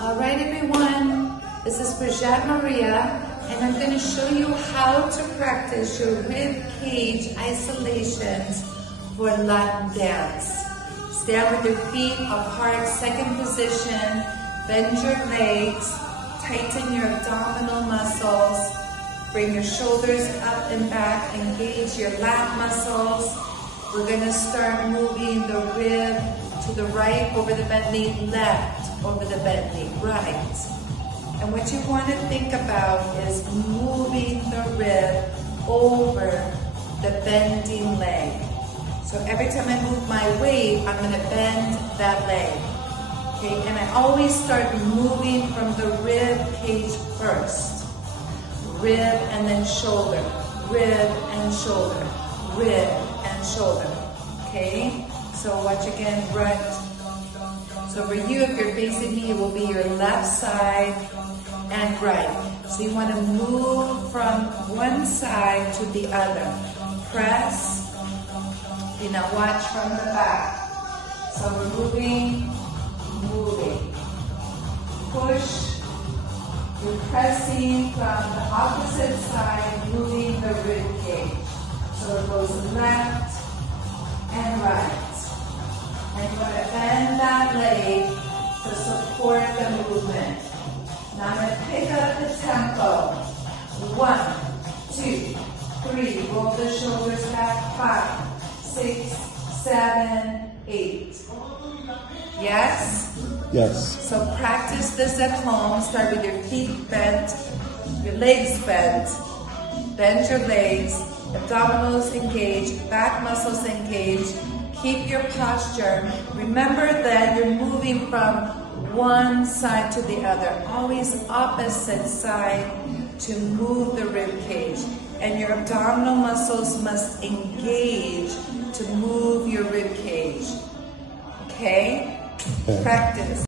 Alright everyone, this is Brigitte Maria and I'm going to show you how to practice your rib cage isolations for Latin dance. Stand with your feet apart, second position, bend your legs, tighten your abdominal muscles, bring your shoulders up and back, engage your lat muscles. We're going to start moving the rib to the right, over the bent knee, left, over the bent knee, right. And what you want to think about is moving the rib over the bending leg. So every time I move my weight, I'm going to bend that leg. Okay, and I always start moving from the rib cage first. Rib and then shoulder, rib and shoulder, rib and shoulder. Okay, so watch again, right. So for you, if you're facing me, it will be your left side and right. So you want to move from one side to the other. Press. You now watch from the back. So we're moving, moving. Push. You're pressing from the opposite side, moving the rib cage. So it goes left and right. And you're going to bend that leg to support the movement. Now I'm going to pick up the tempo. 1, 2, 3. Roll the shoulders back. 5, 6, 7, 8. Yes? Yes. So practice this at home. Start with your feet bent, your legs bent. Bend your legs, abdominals engaged, back muscles engaged. Keep your posture. Remember that you're moving from one side to the other, always opposite side to move the rib cage. And your abdominal muscles must engage to move your rib cage. Okay? Practice.